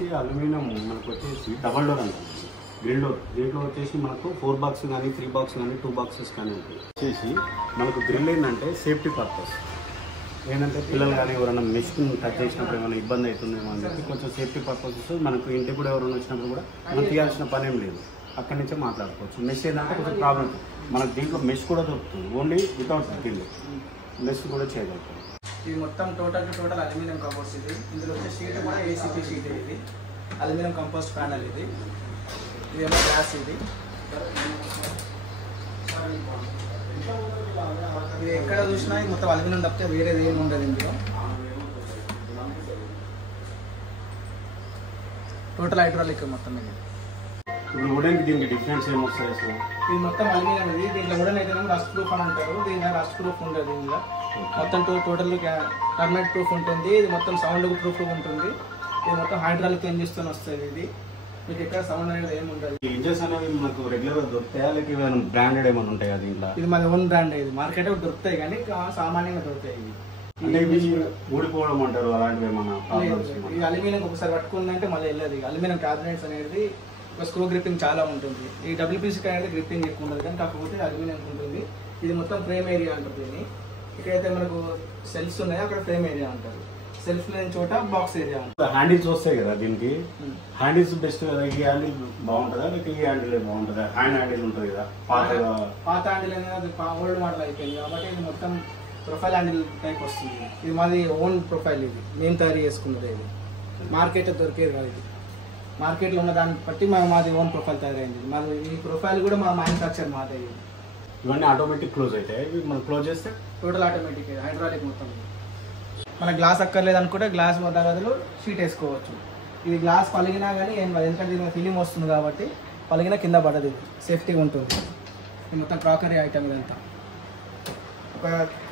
వచ్చేసి అల్యూమినియం మనకు వచ్చేసి డబల్ డోర్ అంటాం, గ్రిల్ డోర్. దీంట్లో వచ్చేసి మనకు 4 బాక్స్ కానీ 3 బాక్స్ కానీ 2 బాక్సెస్ కానీ ఉంటాయి. వచ్చేసి మనకు గ్రిల్ ఏంటంటే సేఫ్టీ పర్పస్, ఏంటంటే పిల్లలు కానీ ఎవరైనా మెష్ టచ్ చేసినప్పుడు ఏమైనా ఇబ్బంది అవుతుందేమో అని చెప్పి కొంచెం సేఫ్టీ పర్పస్ మనకు ఇంటికి కూడా ఎవరైనా వచ్చినప్పుడు కూడా మనం తీయాల్సిన పని ఏం లేదు, అక్కడి నుంచే మాట్లాడుకోవచ్చు. మెష్ ఏంటంటే కొంచెం ప్రాబ్లం, మనకు దీంట్లో మెష్ కూడా దొరుకుతుంది, ఓన్లీ వితౌట్ గ్రిల్ మెష్ కూడా చేయగలుగుతాం. ఇది మొత్తం టోటల్ అల్యూమినియం కంపోస్ట్. ఇది ఇందులో వచ్చే షీట్ కూడా ఏసీపీ షీట్. ఇది అల్యూమినియం కంపోస్ట్ ప్యానల్. ఇది ఇదేమో గ్లాస్. ఇది ఎక్కడ చూసినా ఇది మొత్తం అల్యూమినియం తప్పితే వేరేది ఏమి ఉండదు. ఇందులో టోటల్ హైడ్రాలిక్ మొత్తం. ఇది ఇప్పుడు వుడెన్కి దీనికి డిఫరెన్స్ ఏమొస్తాయి అసలు? ఇది మొత్తం అల్యూమినియం. ఇది దీంట్లో వుడెన్ అయితే రస్ట్ ప్రూఫ్ అని అంటారు, దీంట్లో రస్ట్ ప్రూఫ్ ఉండదు. దీనిలో మొత్తం టోటల్ టర్మైట్ ప్రూఫ్ ఉంటుంది. ఇది మొత్తం సౌండ్ ప్రూఫ్ ఉంటుంది. ఇది మొత్తం హైడ్రాలిక్ ఇంజిన్తో వస్తుంది. ఇది మీకు ఎక్కడ సౌండ్ అనేది ఏమి ఉండదు. ఇంజన్స్ అనేవి మనకు రెగ్యులర్గా దొరుకుతాయా, లేక ఏమైనా బ్రాండెడ్ ఏమైనా ఉంటాయా దీంట్లో? ఇది మన ఓన్ బ్రాండ్. ఇది మార్కెట్ దొరుకుతాయి కానీ సామాన్యంగా దొరుకుతాయి. ఇది అంటే ఊడిపోవడం అంటారు, అలాంటివి ఏమన్నా ప్రాబ్లమ్స్? ఇది అల్యూమినియం ఒకసారి పట్టుకుందంటే మళ్ళీ వెళ్ళదు. అల్యూమినియం క్యాబినెట్స్ అనేది ఒక స్క్రూ గ్రిప్పింగ్ చాలా ఉంటుంది. ఈ డబ్ల్యూపీసీ అనేది గ్రిప్పింగ్ ఎక్కువ ఉండదు, కానీ కాకపోతే అల్యూమినియం ఉంటుంది. ఇది మొత్తం ఫ్రేమ్ ఏరియా అంటుంది. దీన్ని ఇక్కడైతే మనకు సెల్ఫ్స్ ఉన్నాయో అక్కడ ఫ్రేమ్ ఏరియా అంటారు, సెల్ఫ్ లేని చోట బాక్స్ ఏరియా ఉంటుంది. హ్యాండిల్స్ వస్తాయి కదా దీనికి, హ్యాండిల్స్ బెస్ట్ కదా. ఈ హ్యాండిల్ బాగుంటుందా లేక ఈ హ్యాండిల్ బాగుంటుందా? హ్యాండిల్ ఉంటుంది కదా పాత హ్యాండిల్ అనేది ఓల్డ్ మోడల్ అయిపోయింది కాబట్టి ఇది మొత్తం ప్రొఫైల్ హ్యాండిల్ టైప్ వస్తుంది. ఇది మాది ఓన్ ప్రొఫైల్. ఇది మేము తయారు చేసుకున్నది. ఇది మార్కెట్లో దొరికేది కాదు. ఇది మార్కెట్లో ఉన్న దాన్ని బట్టి మాది ఓన్ ప్రొఫైల్ తయారైంది. మాది ఈ ప్రొఫైల్ కూడా మా మ్యానుఫ్యాక్చర్ మాదే. ఇవన్నీ ఆటోమేటిక్ క్లోజ్ అవుతాయి. మనం క్లోజ్ చేస్తే టోటల్ ఆటోమేటిక్ హైడ్రాలిక్ మొత్తం. మన గ్లాస్ అక్కర్లేదు అనుకుంటే గ్లాస్ బదులు షీట్ వేసుకోవచ్చు. ఇది గ్లాస్ పలిగినా కానీ ఏం కాదు, ఎందుకంటే ఇది ఫిలిం వస్తుంది కాబట్టి పలిగినా కింద పడదు. ఇది సేఫ్టీగా ఉంటుంది. ఇది మొత్తం క్రాకరీ ఐటమ్. ఇదంతా ఒక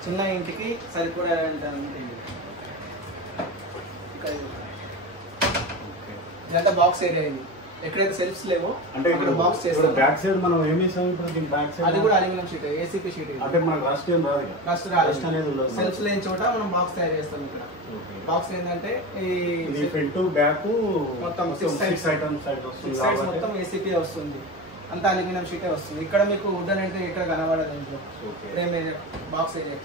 చిన్న ఇంటికి సరిపడా ఇదంతా బాక్స్ ఏరియా. ఇది ఎక్కడైతే సెల్ఫ్స్ లేవో అంటే ఇక్కడ బాక్స్ చేస్తాం. బ్యాక్ సైడ్ మనం ఏమి వేసాం ఇప్పుడు? దీని బ్యాక్ సైడ్ అది కూడా అల్యూమినియం షీట్, ఏసీపీ షీట్. అంటే మనకు రస్ట్ ఏం రాదు, రస్ట్ అనేది సెల్ఫ్స్ లేని చోట మనం బాక్స్ తయారు చేస్తాం. ఇక్కడ బాక్స్ ఏంటంటే ఈ ఫ్రంట్ బ్యాక్ మొత్తం 6 సైడ్స్ మొత్తం ఏసీపీ వస్తుంది. అంతా అల్యూమినియం షీటే వస్తుంది. ఇక్కడ మీకు వుడ్ అనేది ఇక్కడ కనబడదు. ఇంట్లో బాక్స్ ఏరియా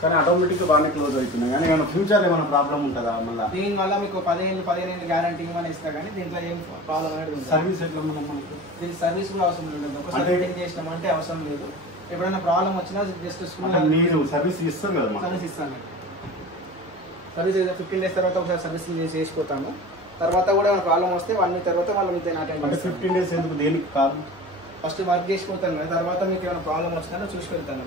కానీ ఆటోమేటిక్గా బాగానే క్లోజ్ అవుతున్నాయి. కానీ ఏమైనా ఫ్యూచర్ ఏమైనా ప్రాబ్లం ఉంటుందా మళ్ళీ? దీనివల్ల మీకు 15 ఏళ్ళ గ్యారంటీ ఇవ్వని ఇస్తా, కానీ దీంట్లో ఏం ప్రాబ్లం అనేది ఉంది. సర్వీస్ ఎట్లా మనకు? దీనికి సర్వీస్ కూడా అవసరం లేదు. ఒకసారి ఫిట్టింగ్ చేసినామంటే అవసరం లేదు. ఎప్పుడైనా ప్రాబ్లం వచ్చినా జస్ట్ మీరు సర్వీస్ ఇస్తారు కదా? సర్వీస్ ఇస్తాను. సర్వీస్ 15 days తర్వాత ఒకసారి సర్వీస్ చేసిపోతాము. తర్వాత కూడా ఏమైనా ప్రాబ్లం వస్తే 1 week తర్వాత మళ్ళీ మీతో అటెండ్ చేస్తాను. 15 days ఎందుకు? దేనికి కాదు? ఫస్ట్ వర్క్ చేసిపోతాను, తర్వాత మీకు ఏమైనా ప్రాబ్లం వచ్చినా చూసి వెళ్తాను.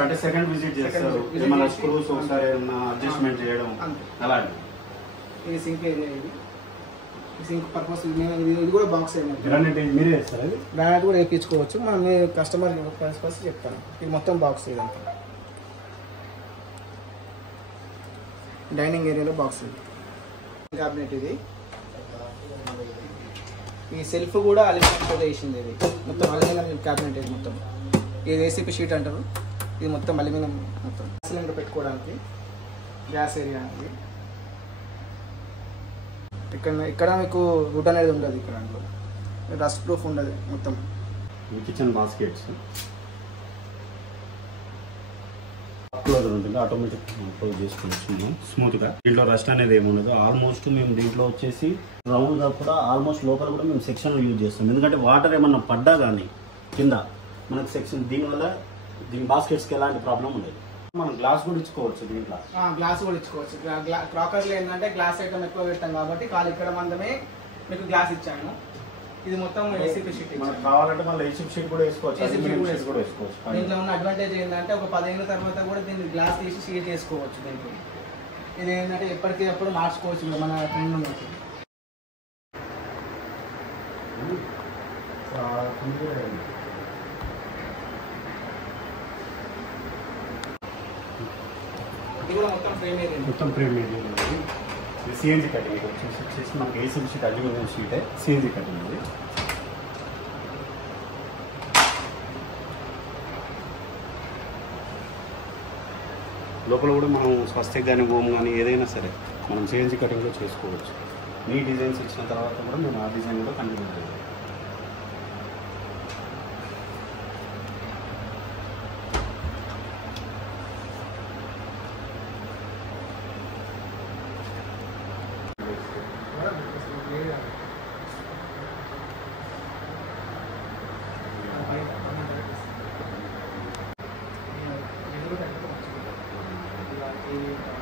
అంటే సెకండ్ విజిట్ చేస్తారు, ఏమైనా స్క్రూస్ ఒకసారి ఏమైనా అడ్జస్ట్మెంట్ చేయడం అలాంటి. ఇది సింక్ ఏరియా. ఇది సింక్ పర్పస్. ఇది కూడా బాక్స్ గ్రానైట్ మీరే వేస్తారు? అది గ్రానైట్ కూడా వేయించుకోవచ్చు. మనం కస్టమర్ పర్పస్ చెప్తాను. ఇది మొత్తం బాక్స్. ఇదంతా డైనింగ్ ఏరియాలో బాక్స్. క్యాబినెట్. ఇది ఈ సెల్ఫ్ కూడా అల్యూమినియంతో వేసింది. ఇది మొత్తం అల్యూమినియం క్యాబినెట్. ఇది మొత్తం ఇది ఏసీపీ షీట్ అంటారు. ఇది మొత్తం అల్యూమినియం. మొత్తం సిలిండర్ పెట్టుకోవడానికి గ్యాస్ ఏరియా అనేది. ఇక్కడ మీకు వుడ్ అనేది ఉండదు. ఇక్కడ రస్ట్ ప్రూఫ్ ఉండదు మొత్తం. కిచెన్ బాస్కెట్స్ క్లోజర్ ఉంటుంది, ఆటోమేటిక్ క్లోజ్ చేసుకోవచ్చు మనం స్మూత్గా. దీంట్లో రస్ట్ అనేది ఏమి ఉండదు. ఆల్మోస్ట్ మేము దీంట్లో వచ్చేసి రౌండ్గా కూడా ఆల్మోస్ట్ లోపల కూడా మేము సెక్షన్లో యూజ్ చేస్తాం. ఎందుకంటే వాటర్ ఏమన్నా పడ్డా కానీ కింద మనకు సెక్షన్, దీనివల్ల దీని బాస్కెట్స్కి ఎలాంటి ప్రాబ్లం ఉండదు. మనం గ్లాస్ కూడా ఇచ్చుకోవచ్చు. దీంట్లో గ్లాస్ కూడా ఇచ్చుకోవచ్చు. క్రాకర్లు ఏంటంటే గ్లాస్ ఐటమ్ ఎక్కువ పెట్టాం కాబట్టి కాలు ఇక్కడ మందమే మీకు గ్లాస్ ఇచ్చాను. ఇది మొత్తం ఏసీపీ షీట్. మనకు కావాలంటే మళ్ళీ ఏసీపీ షీట్ కూడా వేసుకోవచ్చు. దీంట్లో ఉన్న అడ్వాంటేజ్ ఏంటంటే ఒక 10 ఏళ్ళ తర్వాత కూడా దీన్ని గ్లాస్ తీసి షీట్ చేసుకోవచ్చు. దీంట్లో ఇది ఏంటంటే ఎప్పటికప్పుడు మార్చుకోవచ్చు. మన ఫ్రెండ్ నుంచి ఇది కూడా మొత్తం ఫ్రేమ్ ఏరియా. మొత్తం ఫ్రేమ్ ఏరియా. ఇది సిఎన్జీ కటింగ్ వచ్చేసి మనకి ఏసీబీ షీట్ అల్యూమినియం షీటే సిఎన్జీ కటింగ్. ఇది లోపల కూడా మనం స్వస్తిక్ కానీ హోమ్ కానీ ఏదైనా సరే మనం సిఎన్జీ కటింగ్లో చేసుకోవచ్చు. మీ డిజైన్స్ ఇచ్చిన తర్వాత కూడా మేము ఆ డిజైన్ కూడా కంటిన్యూ చేయాలి. ఇది